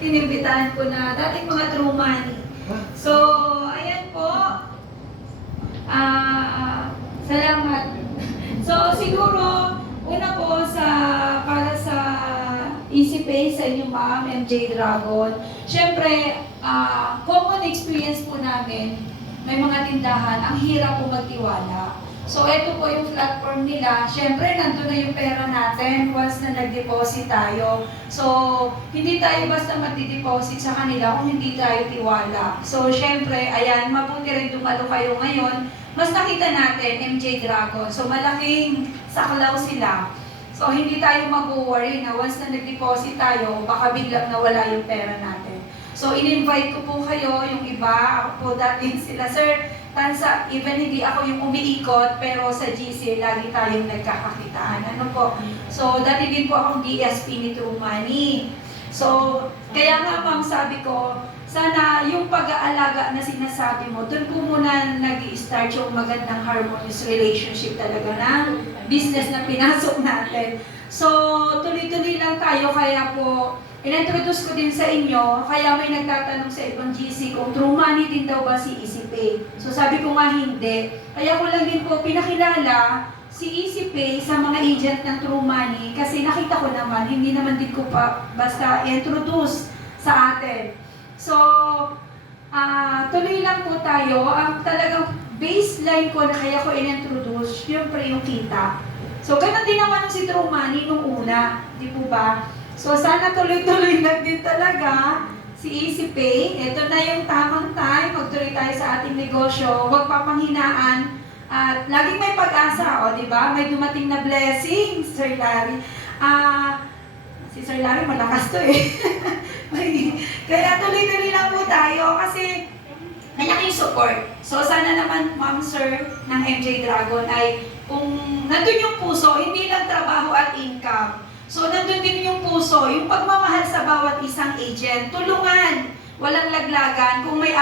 inimbitahan ko na dating mga true money. So, ayan po. Salamat. So, siguro, una po para sa EasyPay sa inyong ma'am, MJ Dragon. Siyempre, common experience po namin, may mga tindahan, ang hirap po magtiwala. So, ito po yung platform nila. Siyempre, nandun na yung pera natin once na nag-deposit tayo. So, hindi tayo basta mag-deposit sa kanila kung hindi tayo tiwala. So, siyempre, ayan, mabuti rin dumalo kayo ngayon. Mas nakita natin, MJ Dragon. So, malaking saklaw sila. So, hindi tayo mag-worry na once na nag-deposit tayo, baka biglang nawala yung pera natin. So, in-invite ko po kayo, yung iba, ako po dating sila, Sir, Tansa, even hindi ako yung umiikot, pero sa GC, lagi tayong nagkakakitaan. Ano po? So, dati din po akong DSP ni True Money. So, kaya nga ma'am, sabi ko, sana yung pag-aalaga na sinasabi mo, doon po muna nag-i-start yung magandang harmonious relationship talaga ng business na pinasok natin. So, tuloy-tuloy lang tayo, kaya po, in-introduce ko din sa inyo, kaya may nagtatanong sa ibang GC kung True Money din daw ba si EasyPay. So sabi ko nga hindi. Kaya ko lang din po pinakilala si EasyPay sa mga agent ng True Money kasi nakita ko naman, hindi naman din ko pa basta introduce sa atin. So, tuloy lang po tayo. Ang talagang baseline ko na kaya ko in-introduce, syempre yung kita. So, ganun din naman si True Money nung una, di po ba? So, sana tuloy-tuloy lang din talaga si EasyPay. Ito na yung tamang time. Magtuloy tayo sa ating negosyo. Huwag papanghinaan. At laging may pag-asa. O, di ba? May dumating na blessing, Sir Larry. Si Sir Larry, malakas to eh. Kaya tuloy-tuloy lang po tayo kasi malaking support. So, sana naman, Ma'am Sir, ng MJ Dragon ay kung nandun yung puso, hindi lang trabaho at income. So, nandun din yung puso, yung pagmamahal sa bawat isang agent, tulungan, walang laglagan. Kung may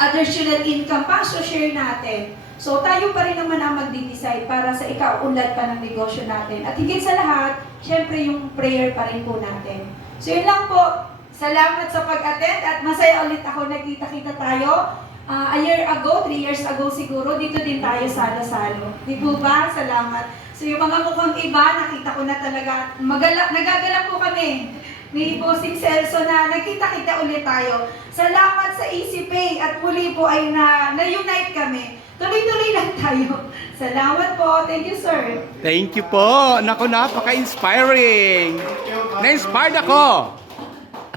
additional income pa, so share natin. So, tayo pa rin naman ang magdi-decide para sa ikaunlad pa ng negosyo natin. At higit sa lahat, syempre yung prayer pa rin po natin. So, yun lang po. Salamat sa pag-attend at masaya ulit ako nagkita-kita tayo. A year ago, 3 years ago siguro, dito din tayo salo-salo. Di po ba? Salamat. So yung mga mukhang iba, nakita ko na talaga, nagagalak po kami ni Bossing Celso na nagkita-kita ulit tayo. Salamat sa EasyPay at muli po ay na-unite kami. Tuloy-tuloy lang tayo. Salamat po. Thank you, sir. Thank you po. Naku, napaka-inspiring. Na-inspired ako.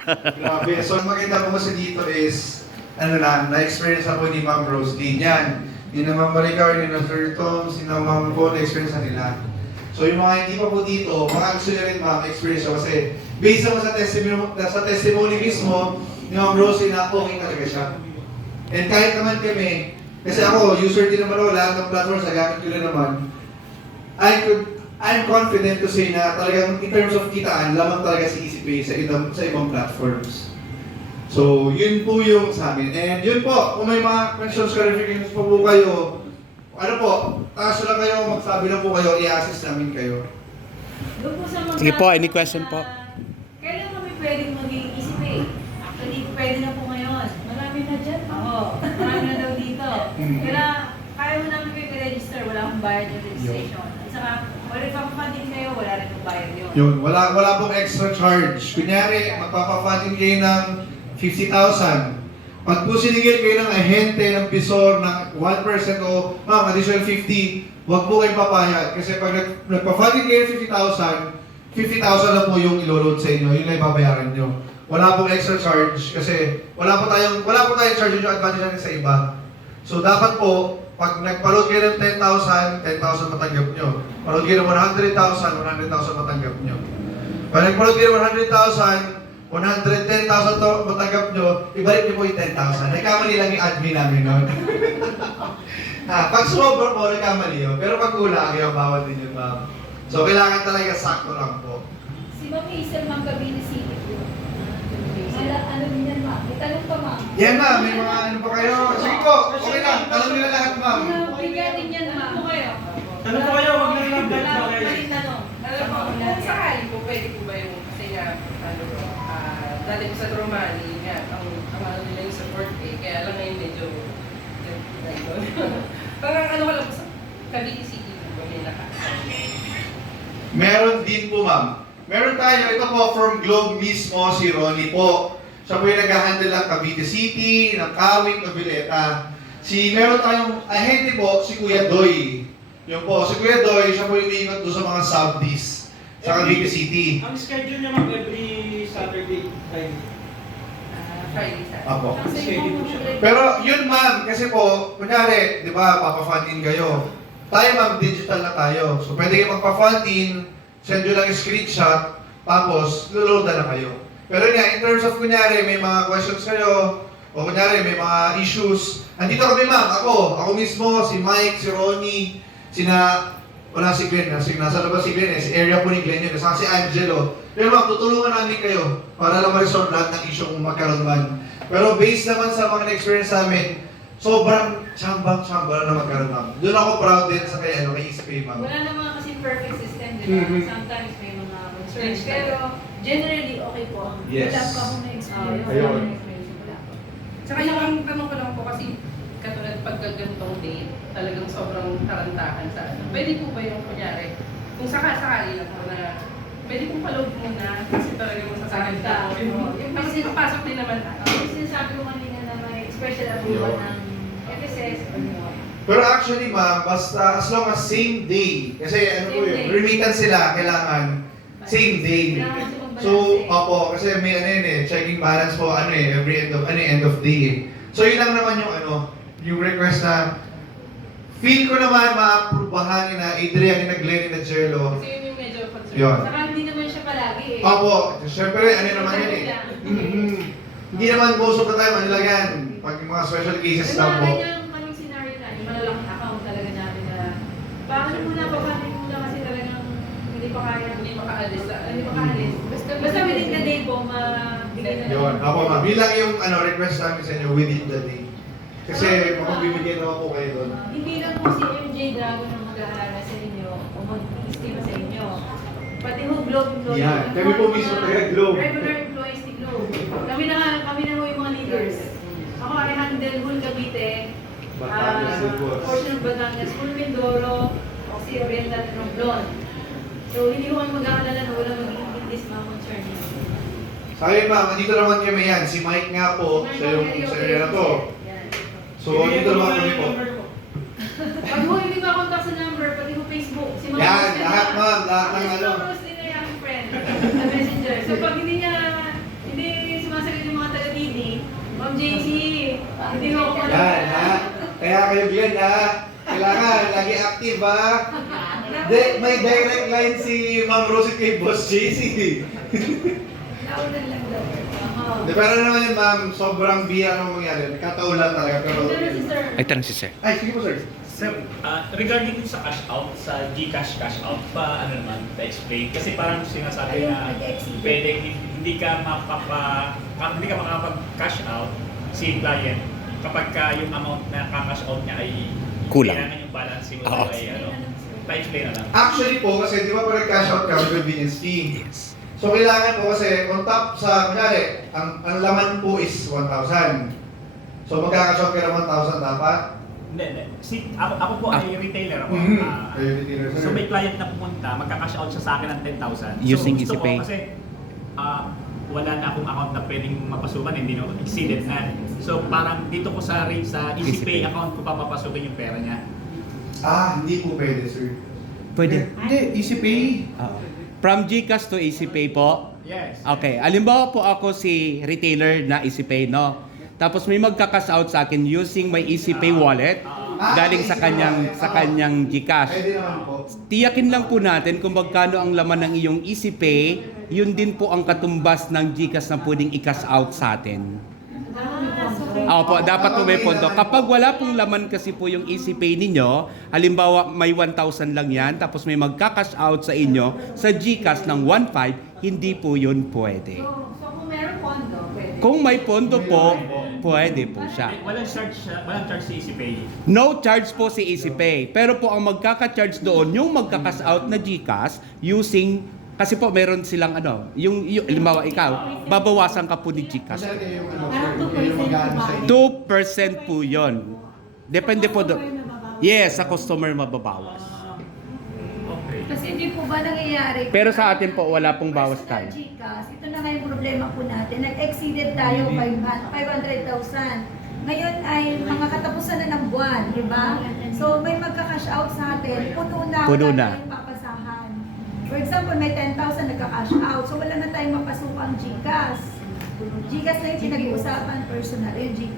Grabe. So, ang maganda po kasi dito is, na-experience ako ni Ma'am Rose din yan. Yun na Ma'am Maricar, yun na Sir Tom, sino Ma'am po, na-experience na nila. So yung mga hindi pa po dito, mga gusto nyo rin Ma'am, experience ko kasi based naman sa testimony mismo ni Ma'am Rose na okay talaga siya. And kahit naman kami, kasi ako, user din naman ako, lahat ng platforms na gamit ko rin naman, I'm confident to say na talagang in terms of kitaan, lamang talaga si EasyPay sa ibang platforms. So, yun po yung sa amin. And yun po, kung may mga questions, clarifications po kayo, ano po, taas lang kayo, magsabi lang po kayo, i-assist namin kayo. Doon po sa mga... Sige po, any question po? Kailan kami pwedeng maging EasyPay? Actually, pwede na po ngayon. Marami na dyan. Oo, marami na daw dito. Kaya, kaya mo namin kayo i-register, wala akong bayad yung registration. At saka, wala ipapafunding kayo, wala rin yung bayad yun. Yun, wala pong extra charge. Kunyari, magpapafunding kayo ng 50,000. Pag po sinigil kayo ng ahente ng pisor ng 1% o additional 50, huwag po kayong papayag. Kasi pag nagpa-funding kayo ng 50,000 lang po yung ilo-load sa inyo. Yun lang ipapayaran nyo. Wala pong extra charge kasi wala po tayong charge yung advantage natin sa iba. So dapat po, pag nagpa-load kayo ng 10,000, 10,000 matanggap nyo. Pag-load kayo ng 100,000, 100,000 matanggap nyo. Pag nagpa-load kayo ng 100,000, 110,000 to matanggap nyo, ibalik nyo po yung 10,000. Nagkamali lang yung admin namin nun. Pag sumobra po, nagkamali yun. Pero pag kulang, yung bawal din yun, ma'am. So, kailangan talaga sakto lang po. Si Ma'am Hazel, Ma'am Gabini City po. Ano din yan, Ma'am? May tanong pa, Ma'am. Yan, ma'am. May mga ano pa kayo. Sige po, okay lang. Alam nila lahat, ma'am. Bigyan din yan, Ma'am. Ano kayo? Ano po kayo? Wag lang lang Wala, vlog may tanong. Alam mo, kung sakali po, pwede po ba yung kasi nga, dati ko sa Romani, nga, ang ano nila yung support eh, kaya lang ngayon medyo, parang ano ka lang po sa Cavite City po, may naka. Meron din po, ma'am. Meron tayo, ito po from Globe mismo, si Ronnie po. Siya po yung nag-handle ng Cavite City, ng Kawit, Noveleta. Meron tayong ahente po, si Kuya Doy. Yun po, si Kuya Doy, siya po yung umiikot doon sa mga subdies sa Cavite City. Ang schedule niya mag every Saturday, Friday. Friday, Saturday. Apo. Ang schedule po siya. Pero yun ma'am, kasi po, kunyari, di ba, papafundin kayo. Tayo ma'am, digital na tayo. So pwede kayo magpa-fundin, send nyo lang yung screenshot, tapos luludan na kayo. Pero nga, in terms of kunyari, may mga questions kayo, o kunyari, may mga issues. Andito kami ma'am, ako mismo, si Mike, si Ronnie, wala si Glenn, nasa labas si Glenn, si area po ni Glenn yun, saka si Angelo. Pero ma'am, tutulungan namin kayo para lang ma-resolve lahat ng issue kung magkaroon man. Pero based naman sa mga na-experience namin, sobrang tsambang-tsamba na magkaroon ma'am. Doon ako proud din sa kay EasyPay ma'am. Wala naman kasi perfect system, di ba? Mhm. Sometimes may mga concerns. Pero generally, okay po. Yes. Wala pa akong na-experience. Ayun. Wala akong na-experience. Wala pa. Tsaka yung ang tanong ko lang po kasi, katulad pagka ganitong date, talagang sobrang tarantakan sa ano. Pwede po ba yung kunyari, kung sakasakali lang po na, pwede po palog muna kasi talagang masasakit ka. Kasi papasok din naman tayo. Yung sinasabi ko kanina na may special approval Yun. ng FSS or what. Pero actually ma'am, basta as long as same day, kasi ano po Same yun, day. remittance sila, kailangan same day. Kailangan kasi magbalance So, eh. opo, kasi may ano yun checking balance po, every end of day eh. So, yun lang naman yung request na feel ko naman ma-approvahan ni na Adrian, ni na Glenn, ni na Jello. Kasi yun yung medyo concern. Yun. Saka hindi naman siya palagi eh. Opo, syempre, naman yun eh. Mhm. Hindi naman most of the time, lang yan. Pag yung mga special cases May lang mga po. ganyang kaming scenario na, yung malalaking account talaga namin na paano muna, papanin muna kasi talagang hindi pa kaya. Hindi makaalis sa Hindi pa kaalis. Basta within the day po, mabigay na Yun, opo ma'am. Yun lang yung request namin sa inyo within the day. Kasi mapagbibigyan naman po kayo doon. Hindi lang po si MJ Dragon ang mag-aaral sa inyo o mag-estima sa inyo. Pati ho Globe employees. Yan, kami po mismo taga Globe. Regular employees ni Globe. Kami na ho yung mga leaders. Ako ay handle Hul Cavite, Batangas, Lagos. portion of Batangas, Hul Mindoro, o si Oriental and Romblon. So hindi ko kami mag-aalala na wala magiging this mga concern niyo. Sa akin ma'am, andito naman kami yan. Si Mike nga po, siya yung sa area na to. Yan. So, andito naman kami po. Pag ho hindi ma-contact sa number, pati ho Facebook, si Ma'am Yan, Rose lahat na- ma'am, lahat ng Ako si ano. Ma'am Rose din ay aking friend sa Messenger. So pag hindi sumasagot yung mga taga-Didi, Ma'am JC, hindi mo ako Yan, ha? Kaya kayo Glenn, ha? Kailangan, lagi active, ha? May direct line si Ma'am Rosie kay Boss JC. Naulan lang daw. Oo. Pero naman yun, ma'am, sobrang biya nung mangyari. Nagkataon lang talaga, pero... Pero si Sir, Ay, tanong si Sir. Ay, sige po, sir. Sir, regarding din sa cash out, sa Gcash cash out, ano naman, pa-explain? Kasi parang sinasabi Ayun, na nag-exceed. pwede hindi ka makapag-cash out si client kapag yung amount na ka-cash out niya ay Kulang. kailangan yung balance mo Oo. ay pa-explain na lang. Actually po, kasi di ba pag cash out ka, may convenience fee. Yes. So, kailangan po kasi, on top sa, kunyari, ang laman po is 1,000. So, magkakash out ka ng 1,000 dapat? Hindi. Ako po ay retailer ako. Kayo retailer, sir. So may client na pumunta, magka-cash out siya sa akin ng 10,000. Using so, gusto EasyPay. ko kasi wala na akong account na pwedeng mapasukan, hindi na exceeded na. So parang dito ko sa EasyPay EasyPay. account ko papapasukin yung pera niya. Hindi po pwede, sir. Pwede. Hindi, EasyPay. From GCash to EasyPay po. Yes. Okay. Alimbawa po ako si retailer na EasyPay, no? Tapos may magka-cash out sa akin using my EasyPay wallet galing sa kanyang GCash. Pwede naman po. Tiyakin lang po natin kung magkano ang laman ng iyong EasyPay, yun din po ang katumbas ng GCash na pwedeng i-cash out sa atin. Opo, dapat po may pondo. Kapag wala pong laman kasi po yung EasyPay ninyo, halimbawa may 1,000 lang yan, tapos may magka-cash out sa inyo sa GCash ng 1,500, hindi po yun pwede. so kung meron pondo, pwede. Kung may pondo po, pwede po siya. Walang charge si EasyPay. No charge po si EasyPay. Pero po ang magkaka-charge doon, yung magka-cash out na GCash using Kasi po meron silang yung halimbawa ikaw, babawasan ka po ni GCash. Kasi kayo yung Parang sir, kayo 2% mag-ano ba? sa inyo. 2% po yon. Depende po doon. Yes, sa customer mababawas. Okay. Kasi hindi po ba nangyayari? Pero sa atin po, wala pong bawas Personal tayo. GCash, ito na nga yung problema po natin. Nag-exceeded tayo 500,000. Ngayon ay mga katapusan na ng buwan, di ba? So may magka-cash out sa atin, puno na, Puno wala na. tayong papasahan. For example, may 10,000 nagka-cash out, so wala na tayong mapasukang GCash. GCash na yung pinag-uusapan, personal, yung GP.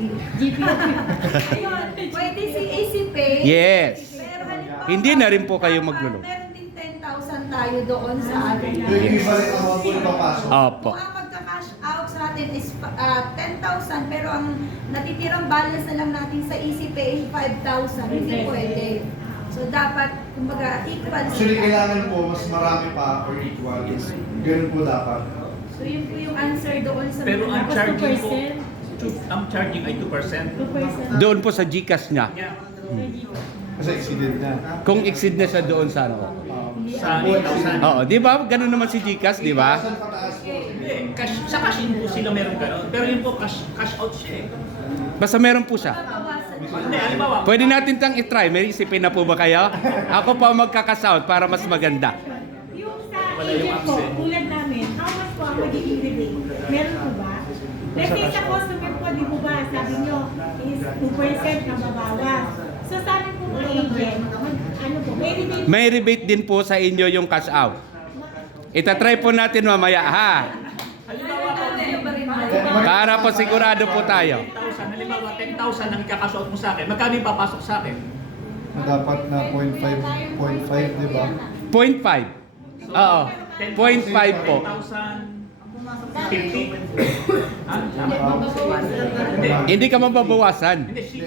Ayun, pwede si AC Pay. Yes. Pero halimbawa, Hindi na rin po kayo maglulong. Meron din 10,000 tayo doon sa ating Yung equivalent amount po yung papasok. Opo. Kung ang magka-cash out sa atin is 10,000 pero ang natitirang balance na lang natin sa EasyPay 5,000, hindi pwede. So dapat, kumbaga, equal Actually, sila. kailangan po mas marami pa or equal. Ganun po dapat. So yun po yung answer doon sa Pero ang Tapos charging po, 2%. ang charging ay 2%. 2%. Doon po sa GCash niya. Yeah. Kasi exceeded na. Kung exceed na siya doon sa Sa 8,000. Oo, di ba? Ganun naman si GCash, di ba? 8,000 pataas po. Hindi, sa cash in po sila meron gano'n. Pero yun po, cash out siya eh. Basta meron po siya. babawasan. Hindi, halimbawa, Pwede natin tang itry. May isipin na po ba kayo? Ako pa magkakasout para mas maganda. Yung sa Wala yung agent po, absent. tulad namin, how much po ang magiging rebate? Meron po ba? Let's say sa customer po, di po ba, sabi nyo, is 2% na mabawas. So sabi po mga agent, ano po, may rebate May rebate din po sa inyo yung cash out. Itatry po natin mamaya, ha? Para po sigurado po tayo. 10,000, halimbawa 10,000 ang ikakash out mo sa akin. Magkano yung papasok sa akin? Dapat na 0.5, di ba? 0.5. Oo. 0.5 po. 10,050. Hindi ka mababawasan. Hindi, si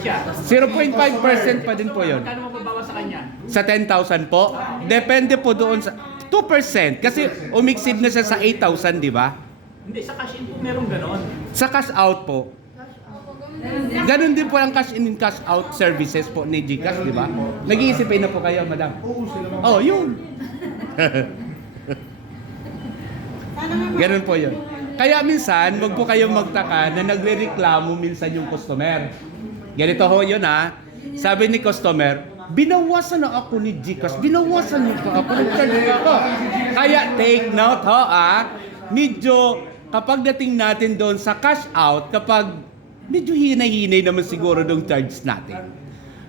siya. 0.5% pa din po yun. Magkano mababawas sa kanya? Sa 10,000 po, depende po doon sa 2%. Kasi umixid na siya sa 8,000, di ba? Hindi, sa cash in po meron gano'n. Sa cash out po, ganun din po ang cash in and cash out services po ni GCash, di ba? Nag-iisipin na po kayo, madam. Oo, sila mga. Oh, yun. Ganun po yun. Kaya minsan, wag po kayong magtaka na nagre-reklamo minsan yung customer. Ganito ho yun ha. Sabi ni customer, binawasan na ako ni GCash. Binawasan niyo pa ako. Kaya take note ho medyo kapag dating natin doon sa cash out, kapag medyo hinay-hinay naman siguro dong charge natin.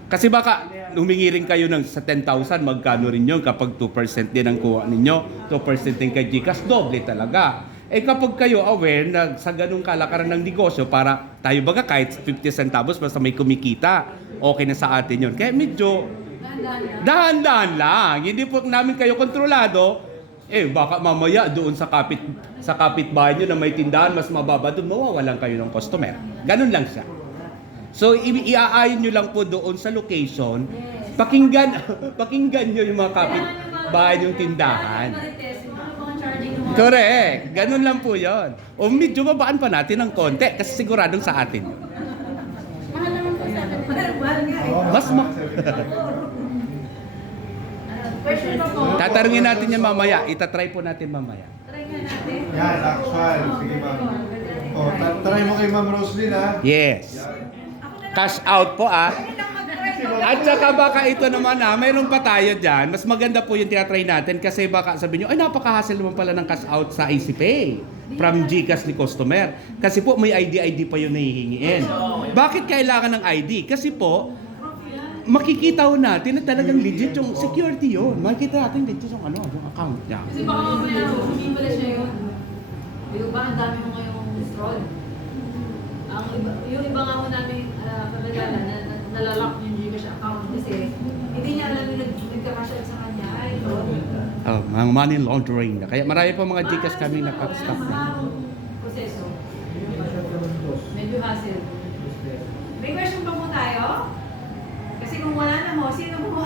Kasi baka humingi rin kayo ng sa 10,000, magkano rin yun kapag 2% din ang kuha ninyo, 2% din kay GCash, doble talaga. Eh kapag kayo aware na sa ganung kalakaran ng negosyo, para tayo baga kahit 50 centavos basta may kumikita, okay na sa atin yun. Kaya medyo dahan-dahan lang. Hindi po namin kayo kontrolado. Baka mamaya doon sa kapitbahay nyo na may tindahan, mas mababa doon, mawawalan kayo ng customer. Ganun lang siya. So, iaayon nyo lang po doon sa location. Pakinggan nyo yung mga kapitbahay yung tindahan. Correct. Ganun lang po yon. O medyo babaan pa natin ng konti kasi siguradong sa atin. Mahal naman po sa atin. Mahal nga eh. Mas Question pa po. tatarungin natin yan mamaya. Itatry po natin mamaya. Try nga natin. Yan, actual. Sige, ma'am. Oh, try mo kay Ma'am Roslyn, ha? Yes. Cash out po At saka baka ito naman mayroon pa tayo dyan. Mas maganda po yung tinatry natin kasi baka sabihin nyo, ay napaka-hassle naman pala ng cash out sa EasyPay from GCash ni customer. Kasi po may ID pa yung nahihingiin. Bakit kailangan ng ID? Kasi po, makikita ho natin na talagang legit yung security yun. Makikita natin legit yung yung account niya. Kasi baka mamaya, hindi pala siya yun. Yung ba, ang dami mo ngayong fraud. Yung iba nga mo namin pagkagalan na nalalak yung Gcash account kasi hindi niya alam yung nagka-cash out sa kanya. Ay, fraud. Mga money laundering na. Kaya marami po mga GCash kami nakastop na. Mahabang proseso. Medyo hassle. May question pa po tayo? Kasi kung wala na mo, sino mo